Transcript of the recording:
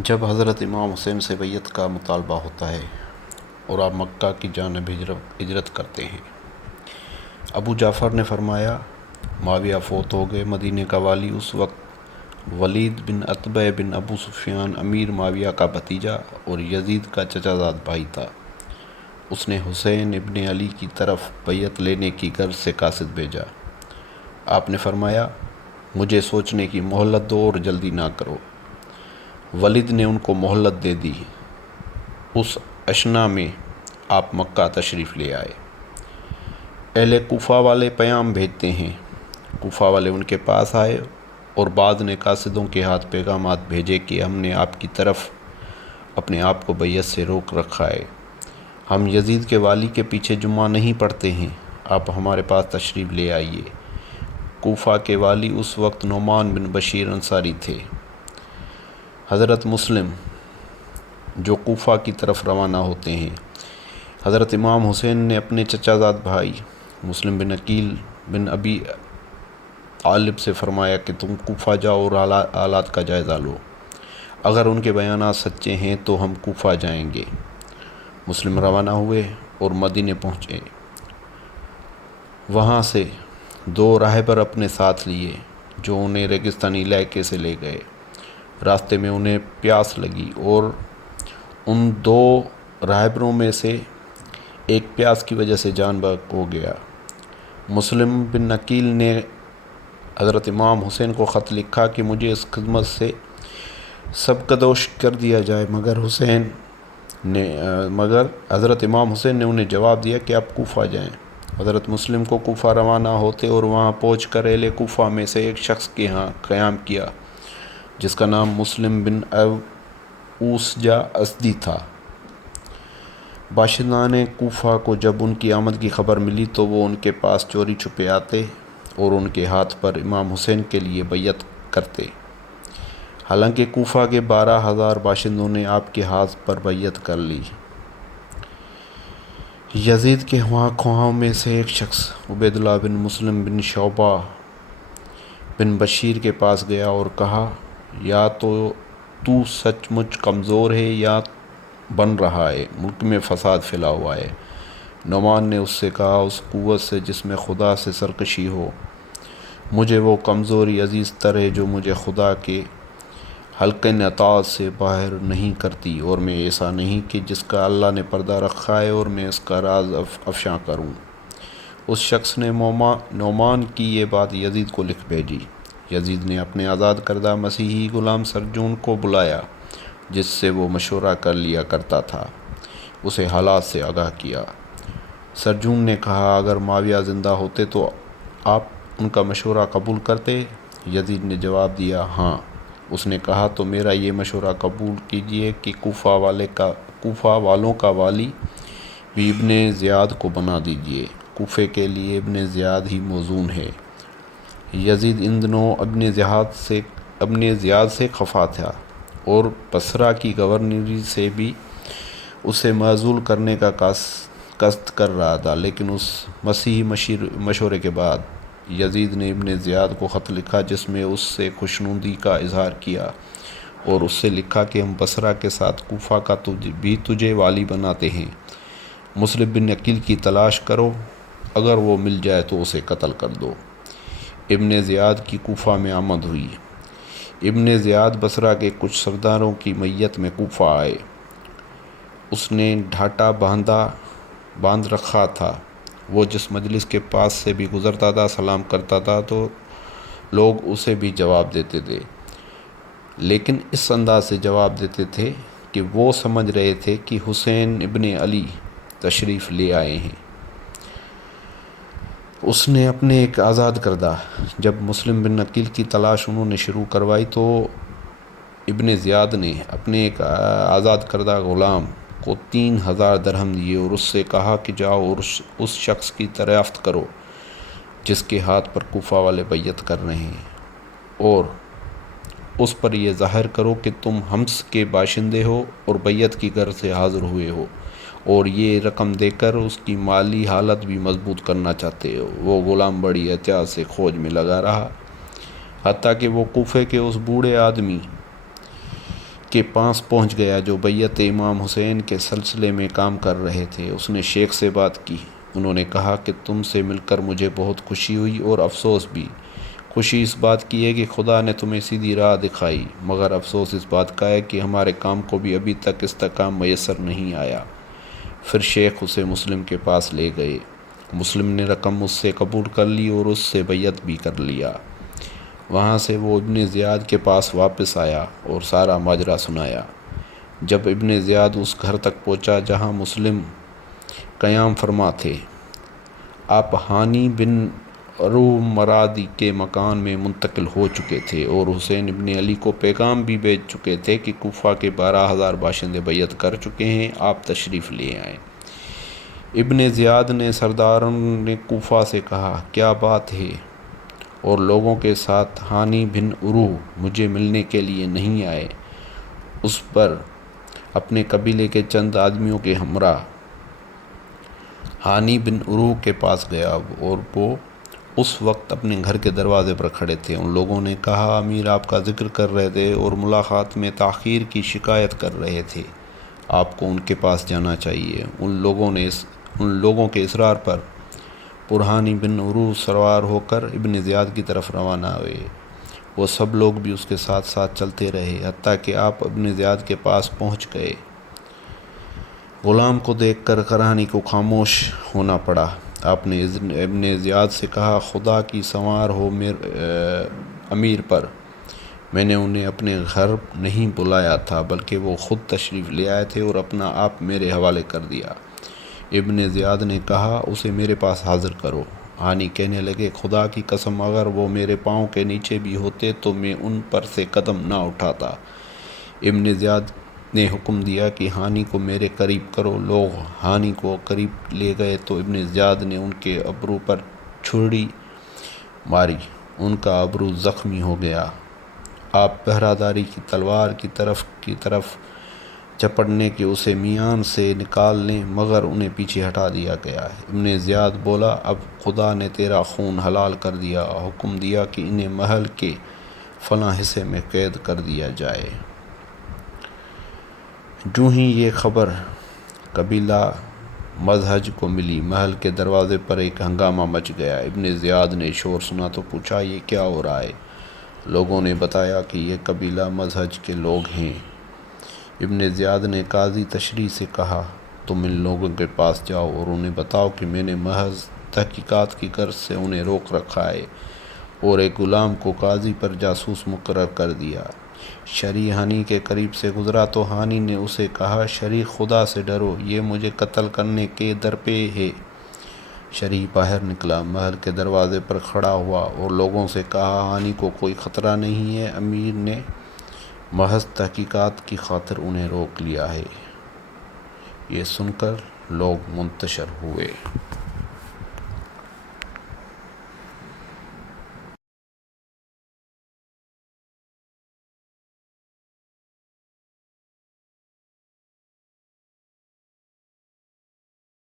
جب حضرت امام حسین سے بیعت کا مطالبہ ہوتا ہے اور آپ مکہ کی جانب ہجرت کرتے ہیں، ابو جعفر نے فرمایا، معاویہ فوت ہو گئے۔ مدینہ کا والی اس وقت ولید بن عتبہ بن ابو سفیان امیر معاویہ کا بھتیجا اور یزید کا چچا زاد بھائی تھا۔ اس نے حسین ابن علی کی طرف بیعت لینے کی غرض سے قاصد بھیجا۔ آپ نے فرمایا، مجھے سوچنے کی مہلت دو اور جلدی نہ کرو۔ ولید نے ان کو مہلت دے دی۔ اس اشنا میں آپ مکہ تشریف لے آئے۔ اہل کوفہ والے پیام بھیجتے ہیں۔ کوفہ والے ان کے پاس آئے اور بعض نے قاصدوں کے ہاتھ پیغامات بھیجے کہ ہم نے آپ کی طرف اپنے آپ کو بیعت سے روک رکھا ہے۔ ہم یزید کے والی کے پیچھے جمعہ نہیں پڑھتے ہیں، آپ ہمارے پاس تشریف لے آئیے۔ کوفہ کے والی اس وقت نعمان بن بشیر انصاری تھے۔ حضرت مسلم جو کوفہ کی طرف روانہ ہوتے ہیں۔ حضرت امام حسین نے اپنے چچا زاد بھائی مسلم بن عقیل بن ابی طالب سے فرمایا کہ تم کوفہ جاؤ اور حالات کا جائزہ لو۔ اگر ان کے بیانات سچے ہیں تو ہم کوفہ جائیں گے۔ مسلم روانہ ہوئے اور مدینے پہنچے۔ وہاں سے 2 راہبر اپنے ساتھ لیے جو انہیں ریگستانی علاقے سے لے گئے۔ راستے میں انہیں پیاس لگی اور ان 2 راہبروں میں سے ایک پیاس کی وجہ سے جان بحق ہو گیا۔ مسلم بن عقیل نے حضرت امام حسین کو خط لکھا کہ مجھے اس خدمت سے سبکدوش کر دیا جائے، مگر حضرت امام حسین نے انہیں جواب دیا کہ آپ کوفہ جائیں۔ حضرت مسلم کو کوفہ روانہ ہوتے اور وہاں پہنچ کر اہل کوفہ میں سے ایک شخص کے ہاں قیام کیا جس کا نام مسلم بن اوسجا اسدی تھا۔ باشندگان کوفہ کو جب ان کی آمد کی خبر ملی تو وہ ان کے پاس چوری چھپے آتے اور ان کے ہاتھ پر امام حسین کے لیے بیعت کرتے۔ حالانکہ کوفہ کے 12,000 باشندوں نے آپ کے ہاتھ پر بیعت کر لی۔ یزید کے خواہاں میں سے ایک شخص عبید اللہ بن مسلم بن شعبہ بن بشیر کے پاس گیا اور کہا، یا تو سچ مچ کمزور ہے یا بن رہا ہے، ملک میں فساد پھیلا ہوا ہے۔ نعمان نے اس سے کہا، اس قوت سے جس میں خدا سے سرکشی ہو، مجھے وہ کمزوری عزیز تر ہے جو مجھے خدا کے حلقۂ اطاعت سے باہر نہیں کرتی، اور میں ایسا نہیں کہ جس کا اللہ نے پردہ رکھا ہے اور میں اس کا راز افشاں کروں۔ اس شخص نے نعمان کی یہ بات یزید کو لکھ بھیجی۔ یزید نے اپنے آزاد کردہ مسیحی غلام سرجون کو بلایا جس سے وہ مشورہ کر لیا کرتا تھا، اسے حالات سے آگاہ کیا۔ سرجون نے کہا، اگر معاویہ زندہ ہوتے تو آپ ان کا مشورہ قبول کرتے؟ یزید نے جواب دیا، ہاں۔ اس نے کہا، تو میرا یہ مشورہ قبول کیجیے کہ کوفہ والوں کا والی بھی ابن زیاد کو بنا دیجیے۔ کوفے کے لیے ابن زیاد ہی موزون ہے۔ یزید ان دنوں ابن زیاد سے خفا تھا اور بصرہ کی گورنری سے بھی اسے معزول کرنے کا قصد کر رہا تھا، لیکن اس مسیحی مشورے کے بعد یزید نے ابن زیاد کو خط لکھا جس میں اس سے خوشنودی کا اظہار کیا اور اس سے لکھا کہ ہم بصرہ کے ساتھ کوفہ کا بھی تجھے والی بناتے ہیں۔ مسلم بن عقیل کی تلاش کرو، اگر وہ مل جائے تو اسے قتل کر دو۔ ابن زیاد کی کوفہ میں آمد ہوئی۔ ابن زیاد بصرہ کے کچھ سرداروں کی معیت میں کوفہ آئے۔ اس نے ڈھاٹا باندھ رکھا تھا۔ وہ جس مجلس کے پاس سے بھی گزرتا تھا سلام کرتا تھا تو لوگ اسے بھی جواب دیتے تھے، لیکن اس انداز سے جواب دیتے تھے کہ وہ سمجھ رہے تھے کہ حسین ابن علی تشریف لے آئے ہیں۔ اس نے اپنے ایک آزاد کردہ جب مسلم بن عقیل کی تلاش انہوں نے شروع کروائی تو ابن زیاد نے اپنے ایک آزاد کردہ غلام کو 3,000 درہم دیے اور اس سے کہا کہ جاؤ اور اس شخص کی دریافت کرو جس کے ہاتھ پر کوفہ والے بیعت کر رہے ہیں، اور اس پر یہ ظاہر کرو کہ تم حمص کے باشندے ہو اور بیعت کی غرض سے حاضر ہوئے ہو اور یہ رقم دے کر اس کی مالی حالت بھی مضبوط کرنا چاہتے ہو۔ وہ غلام بڑی احتیاط سے کھوج میں لگا رہا، حتیٰ کہ وہ کوفے کے اس بوڑھے آدمی کے پاس پہنچ گیا جو بیعت امام حسین کے سلسلے میں کام کر رہے تھے۔ اس نے شیخ سے بات کی۔ انہوں نے کہا کہ تم سے مل کر مجھے بہت خوشی ہوئی اور افسوس بھی۔ خوشی اس بات کی ہے کہ خدا نے تمہیں سیدھی راہ دکھائی، مگر افسوس اس بات کا ہے کہ ہمارے کام کو بھی ابھی تک استحکام میسر نہیں آیا۔ پھر شیخ اسے مسلم کے پاس لے گئے۔ مسلم نے رقم اس سے قبول کر لی اور اس سے بیعت بھی کر لیا۔ وہاں سے وہ ابن زیاد کے پاس واپس آیا اور سارا ماجرا سنایا۔ جب ابن زیاد اس گھر تک پہنچا جہاں مسلم قیام فرما تھے، آپ ہانی بن عروہ مرادی کے مکان میں منتقل ہو چکے تھے اور حسین ابن علی کو پیغام بھی بھیج چکے تھے کہ کوفہ کے 12,000 باشندے بیعت کر چکے ہیں، آپ تشریف لے آئیں۔ ابن زیاد نے سرداروں نے کوفہ سے کہا، کیا بات ہے اور لوگوں کے ساتھ ہانی بن عروہ مجھے ملنے کے لیے نہیں آئے؟ اس پر اپنے قبیلے کے چند آدمیوں کے ہمراہ ہانی بن عروہ کے پاس گیا اور وہ اس وقت اپنے گھر کے دروازے پر کھڑے تھے۔ ان لوگوں نے کہا، امیر آپ کا ذکر کر رہے تھے اور ملاقات میں تاخیر کی شکایت کر رہے تھے، آپ کو ان کے پاس جانا چاہیے۔ ان لوگوں کے اصرار پر پرہانی بن عروہ سوار ہو کر ابن زیاد کی طرف روانہ ہوئے۔ وہ سب لوگ بھی اس کے ساتھ ساتھ چلتے رہے، حتیٰ کہ آپ ابن زیاد کے پاس پہنچ گئے۔ غلام کو دیکھ کر کرانی کو خاموش ہونا پڑا۔ آپ نے ابن زیاد سے کہا، خدا کی سوار ہو امیر پر، میں نے انہیں اپنے گھر نہیں بلایا تھا بلکہ وہ خود تشریف لے آئے تھے اور اپنا آپ میرے حوالے کر دیا۔ ابن زیاد نے کہا، اسے میرے پاس حاضر کرو۔ ہانی کہنے لگے، خدا کی قسم اگر وہ میرے پاؤں کے نیچے بھی ہوتے تو میں ان پر سے قدم نہ اٹھاتا۔ ابن زیاد نے حکم دیا کہ ہانی کو میرے قریب کرو۔ لوگ ہانی کو قریب لے گئے تو ابن زیاد نے ان کے ابرو پر چھری ماری، ان کا ابرو زخمی ہو گیا۔ آپ پہرہ داری کی تلوار کی طرف چپڑنے کے اسے میان سے نکال لیں، مگر انہیں پیچھے ہٹا دیا گیا۔ ابن زیاد بولا، اب خدا نے تیرا خون حلال کر دیا، حکم دیا کہ انہیں محل کے فلاں حصے میں قید کر دیا جائے۔ جوں ہی یہ خبر قبیلہ مزہج کو ملی، محل کے دروازے پر ایک ہنگامہ مچ گیا۔ ابن زیاد نے شور سنا تو پوچھا، یہ کیا ہو رہا ہے؟ لوگوں نے بتایا کہ یہ قبیلہ مزہج کے لوگ ہیں۔ ابن زیاد نے قاضی تشریح سے کہا، تم ان لوگوں کے پاس جاؤ اور انہیں بتاؤ کہ میں نے محض تحقیقات کی غرض سے انہیں روک رکھا ہے اور ایک غلام کو قاضی پر جاسوس مقرر کر دیا۔ شریح ہانی کے قریب سے گزرا تو ہانی نے اسے کہا، شریح خدا سے ڈرو، یہ مجھے قتل کرنے کے درپے ہے۔ شریح باہر نکلا، محل کے دروازے پر کھڑا ہوا اور لوگوں سے کہا، ہانی کو کوئی خطرہ نہیں ہے، امیر نے محض تحقیقات کی خاطر انہیں روک لیا ہے۔ یہ سن کر لوگ منتشر ہوئے۔